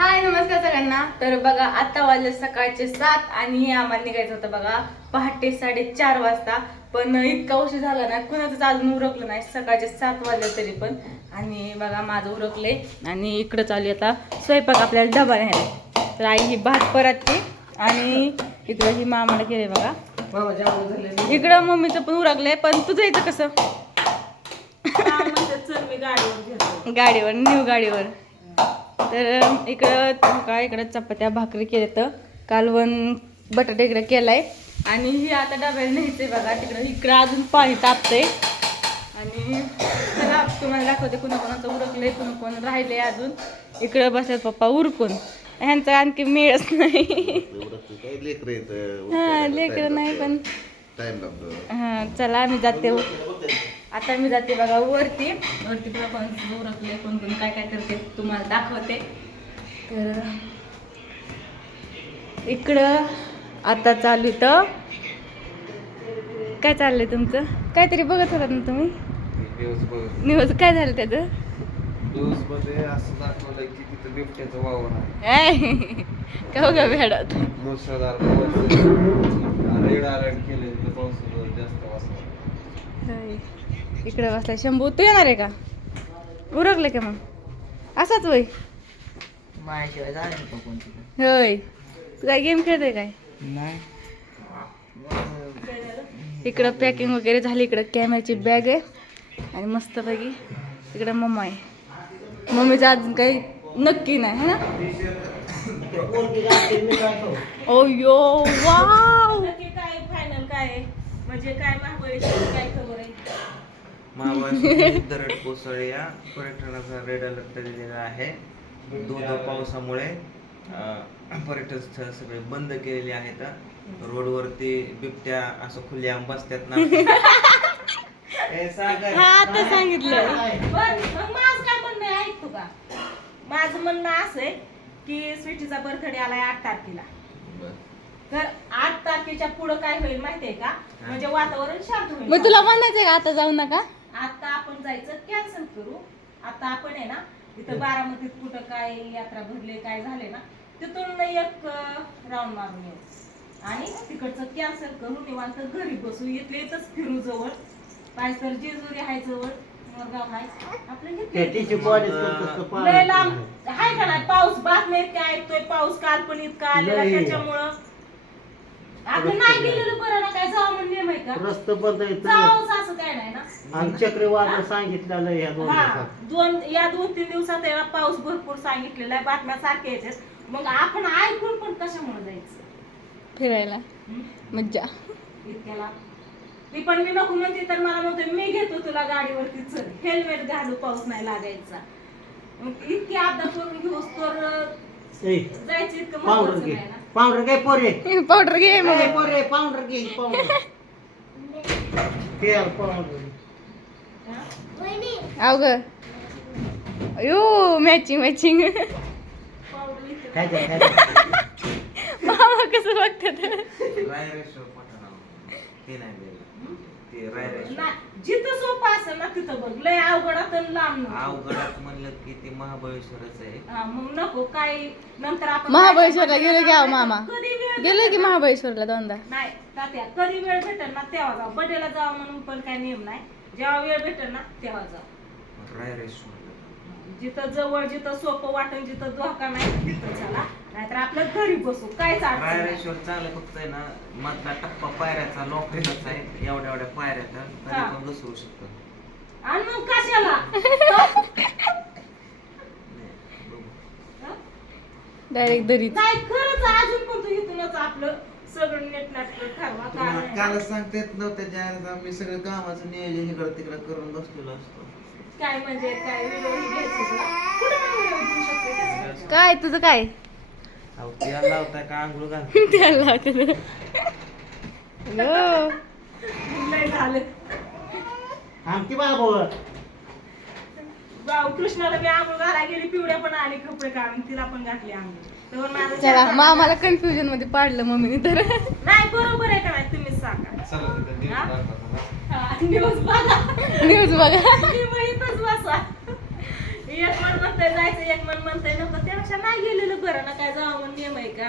हाय नमस्कार सगळ्यांना. तर बघा आता वाजले सकाळचे सात आणि आम्हाला निघायचं होतं बघा पहाटे साडेचार वाजता. पण इतका उशीर झाला ना कुणाचंच अजून उरकलं नाही. सकाळचे सात वाजले तरी पण. आणि बघा माझं उरकले आणि इकडं चालू आता स्वयंपाक आपल्याला डबा न्यायला. तर आई ही भात परतते. आणि इकडं ही मामाला केले बघा. इकडं मम्मीचं पण उरकलंय. पण तुझं यायचं कसं? गाडीवर न्यू गाडीवर. तर इकडं काय इकडं चपात्या भाकरी केल्या तर कालवण बटाटे इकडे केलाय. आणि ही आता डब्याला न्यायचंय बघा तिकडं इकडं अजून पाणी तापतंय. आणि चला तुम्हाला दाखवते कुणाकोणाचं उरकलंय कुणा कोण राहिले अजून. इकडं बसल्यात पप्पा उरकून. ह्यांचा आणखी मिळच नाही. हा लेकरं नाही पण टाइम लागतो. हा चला मी जाते. आता मी जाते बघा वरती. वरती बघा कोण उरकले कोण कोण काय काय करते तुम्हाला दाखवते. तर इकडं आता चालू तर. काय चाललंय तुमचं? काहीतरी बघत होतात ना तुम्ही? न्यूज बघ न्यूज काय झालं त्याचं? न्यूजमध्ये असं दाखवलंय की तिथं बिबट्याचं वावर आहे. का गा भेडत मुसळधार पाऊस रेड अलर्ट केले पाऊस जास्त वाजता. इकडे बसलाय. शंभू तू येणार आहे का? उरकले का मग? असाच होय माझ्याशिवाय कोणती? होय. तू काय गेम खेळतोय काय? नाही. इकडं पॅकिंग वगैरे झाली इकडं कॅमेराची बॅग आहे. आणि मस्तपैकी इकडं मम्मा आहे. मम्मीचं अजून काही नक्की नाही है ना? ओ यो वाव काय फायनल काय आहे? म्हणजे काय काय खबर आहे? महाबळेश्वर दरड कोसळे या पर्यटनाचा रेड अलर्ट दिलेला आहे. दूध पावसामुळे पर्यटन स्थळ सगळे बंद केलेले आहेत. रोडवरती बिबट्या असं खुलेआम बसतात ना. ए, सागर. हा आता सांगितलं मग माझं काय म्हणणं आहे ऐकतो का? माझं म्हणणं असं आहे की स्वीटीचा बर्थडे आलाय आठ तारखेला. तर आठ तारखेच्या पुढं काय होईल माहितीये का? म्हणजे वातावरण शांत होईल मग तुला म्हणायचंय का आता जाऊ नका? आता आपण जायचं कॅन्सल करू. आता आपण आहे ना इथं बारामतीत कुठं काय यात्रा भरले काय झाले ना तिथून एक राऊंड मारून येऊ. आणि तिकडचं कॅन्सल करू निवांत घरी बसू. इथले इथंच फिरू जवळ. तर जेजुरी आहे जवळ. मोरगाव आहे आपलं लय लांब. हाय का नाही? पाऊस बातम्या इतक्या ऐकतोय पाऊस काल पण इतका आलेला. त्याच्यामुळं. आपण नाही गेलेलं बरं ना काय जावं म्हणून नियम आहे का? रस्त बंद येत असं काय नाही ना? आणि चक्रीवादळ सांगितलेलं ह्या दोन हा दिवसात. दोन या दोन तीन दिवसात आहे ना पाऊस भरपूर सांगितलेला आहे बातम्या सारख्या मग आपण ऐकून पण कशामुळे जायचं? फिरायला. हं? मज्जा. इतक्याला. ती पण मी नको म्हणते तर मला म्हणते मी घेतो तुला गाडीवरती चल हेल्मेट घालू पाऊस नाही लागायचा. मग इतकी अपघात करून घेऊस तर अं, ए, जायचं इतकं पावडर महत्वाचं घे. नाही ना? पावडर घे पोरे पावडर घे ए, मग. पोरे पावडर घे पावडर. तेल पावडर. हा? अवघ. अयो मॅचिंग मॅचिंग काय काय? मामा कसं बघतात? ते नाही, जिथं सोपं असेल ना तिथं बघ. लय अवघडात आणि लांब नको. अवघडात म्हणलं की ते महाबळेश्वरच आहे. हा, मग नको काय नंतर आपण महाबळेश्वरला गेलो की मामा? कधी वेळ गेलोय की महाबळेश्वरला दोनदा? नाही तात्या कधी वेळ भेटेल ना तेव्हा जाऊ. बर्थडेला जावं म्हणून पण काही नियम नाही. जेव्हा वेळ भेटेल ना तेव्हा जाऊ. रायरेश्वर जिथं जवळ जिथं सोपं वाटेल जिथं धोका नाही तिथं चला. नाहीतर आपलं घरी बसू. काय चालतं रायरेश्वर चांगलं फक्त आहे ना मधला टप्पा पायऱ्याचा लोकरीचाच आहे. एवढ्या एवढ्या पायऱ्याचा हा. पण घसरू शकतो. आणि मग कशाला? हं? डायरेक्ट दरीत नाही खरंच अजून पण तू इथूनच आपलं सगळं नीट नाटक ठरवा. तुम्हाला कारण कालच सांगता येत नव्हतं ज्या मी सगळं कामाचं नियोजन इकडं तिकडं करून बसलेलो असतो. काय म्हणजे काय व्हिडिओ घ्यायचं तुला? कुठं पण व्हिडिओ घेऊ शकते? त्याचं काय? काय तुझं काय? अहो त्याला लावताय का आंघोळ घाल त्याला लावते. हॅलो लय झालं. आमची बाबू कृष्णाला मी आंघोळ घालायला गेली पिवड्या पण आली कपडे काढून तिला पण घातली आंघोळ. तेव्हा माझं चला शेतात- मामाला कन्फ्युजनमध्ये पाडलं मम्मीने तर. नाही बरोबर आहे का नाही? तुम्हीच सांगा चला तिथं न्यूज हा? दाखवा हा, न्यूज बघा न्यूज बघा बसा एक मन म्हणतंय जायचं एक मन म्हणतंय नको त्यापेक्षा नाही गेलेलं बरं ना काय जावं म्हणून नियम आहे का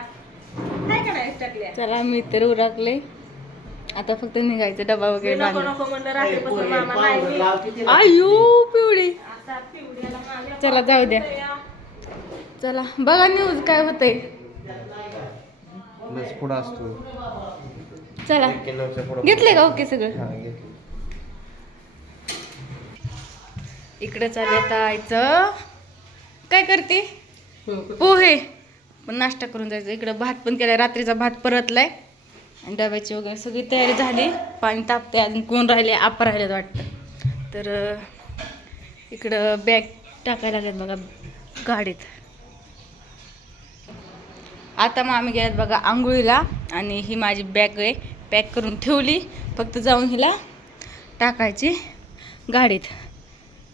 काय का नाही टाकल्या चला मी तर उरकले आता फक्त निघायचं डबा वगैरे नको बांधला. नको म्हणलं रात्रीपासून मामा नाही पावडर मी. लाव किती आयु पिवळी आता पिवड्याला माझ्या चला जाऊ द्या. चला बघा न्यूज काय होतंय लस पुढं असतो चला. घेतले का? ओके सगळं. हा इकडे चालू आता आयचं काय करते? पोहे. पण नाश्ता करून जायचं. इकडं भात पण केलाय. रात्रीचा भात परतलाय. आणि डब्याची वगैरे सगळी तयारी झाली. पाणी तापते अजून कोण राहिले? आप राहिलेत वाटतं. तर इकडं बॅग टाकायला लागल्यात बघा. गाडीत. आता मग आम्ही गेल्यात बघा आंघोळीला. आणि ही माझी बॅग आहे. पॅक करून ठेवली. फक्त जाऊन हिला टाकायची गाडीत.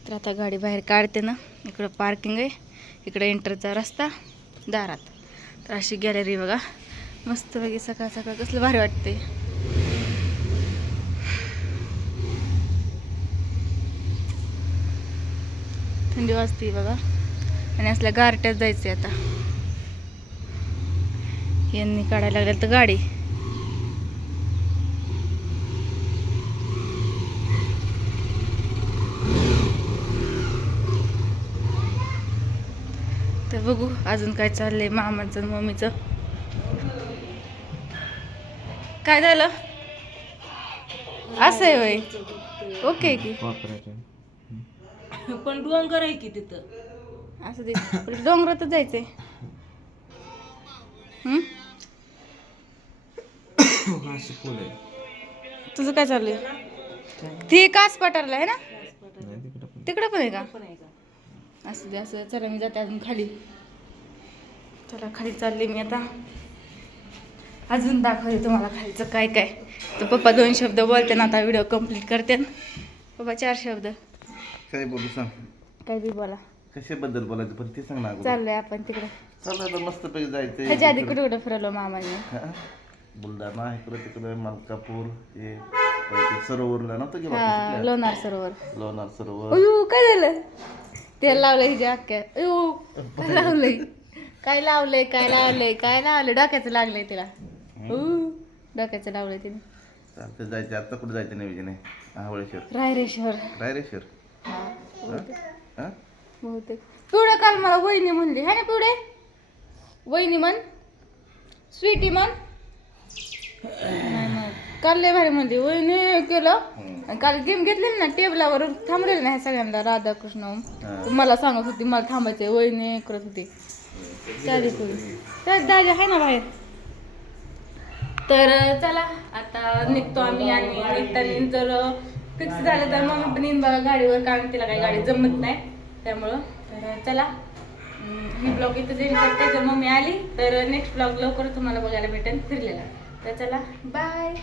तर आता गाडी बाहेर काढते ना. इकडं पार्किंग आहे. इकडं एंटरचा रस्ता दारात. तर अशी गॅलरी बघा. मस्त वगैरे सकाळ सकाळ कसलं भारी वाटते थंडी वाजते बघा. आणि असल्या गारट्यात जायचं आता. यांनी काढायला लागल्या तर गाडी तर बघू अजून काय चाललंय मामाचं मम्मीचं. काय झालं? असं आहे वय ओके की. पण डोंगर आहे की तिथं? असं दे. पण डोंगरातच जायचंय. आहे. तुझं काय चाललंय? ती काच पठारला आहे ना? तिकडं पण तिकडं पण आहे. का पण आहे का? असं दे असं चला मी जाते अजून खाली. चला खाली चालले मी आता. अजून दाखवते तुम्हाला खालीचं काय काय. तर पप्पा दोन शब्द बोलते ना आता व्हिडिओ कंप्लीट करते. पप्पा चार शब्द. काय बोलू सांग? काय बी बोला. कशाबद्दल बोलायचं? पण ते सांग ना. चाललोय आपण तिकडे. चला आता मस्तपैकी जायचंय. ह्याच्या आधी. कुठे कुठे फिरवलं मामाने? बुलढाणा इकडं तिकडं मलकापूर हे ते सरोवरला नव्हतं गेलो? लोणार सरोवर. लोणार सरोवर. अयो काय झालं? तेल लावलंय हिच्या अख्ख्या. अयो काय लावलंय? काय लावलंय काय लावलंय काय लावलंय? डोक्याचं लागलंय तिला. ऊ, डोक्याचं लावलंय तिने. चालतं जायचं आता कुठं जायचं नाही विजय महाबळेश्वर. रायरेश्वर. रायरेश्वर? हा बहुतेक. हा? बहुतेक. काल मला वहिनी म्हणली. है ना पिवडे वहिनी म्हण. स्वीटी म्हण. नाही, नाही. काल लय भारी म्हणली. वहिनी केलं. आणि काल गेम घेतलेली ना टेबलावर थांबलेलं नाही सगळ्यांना राधाकृष्ण. हा. मला सांगत होती मला थांबायचंय. वहिनी करत होती. चालेल पुढे तर दादा आहे ना बाहेर. तर चला आता निघतो आम्ही आणि निघताना जर फिक्स झालं तर मम्मी पण येईन बघा गाडीवर कारण तिला काही गाडी जमत नाही. त्यामुळं तर चला. अं, ही ब्लॉग इथं जाईल करते जर मम्मी आली. तर नेक्स्ट ब्लॉग लवकर तुम्हाला बघायला भेटेल फिरलेला. तर चला बाय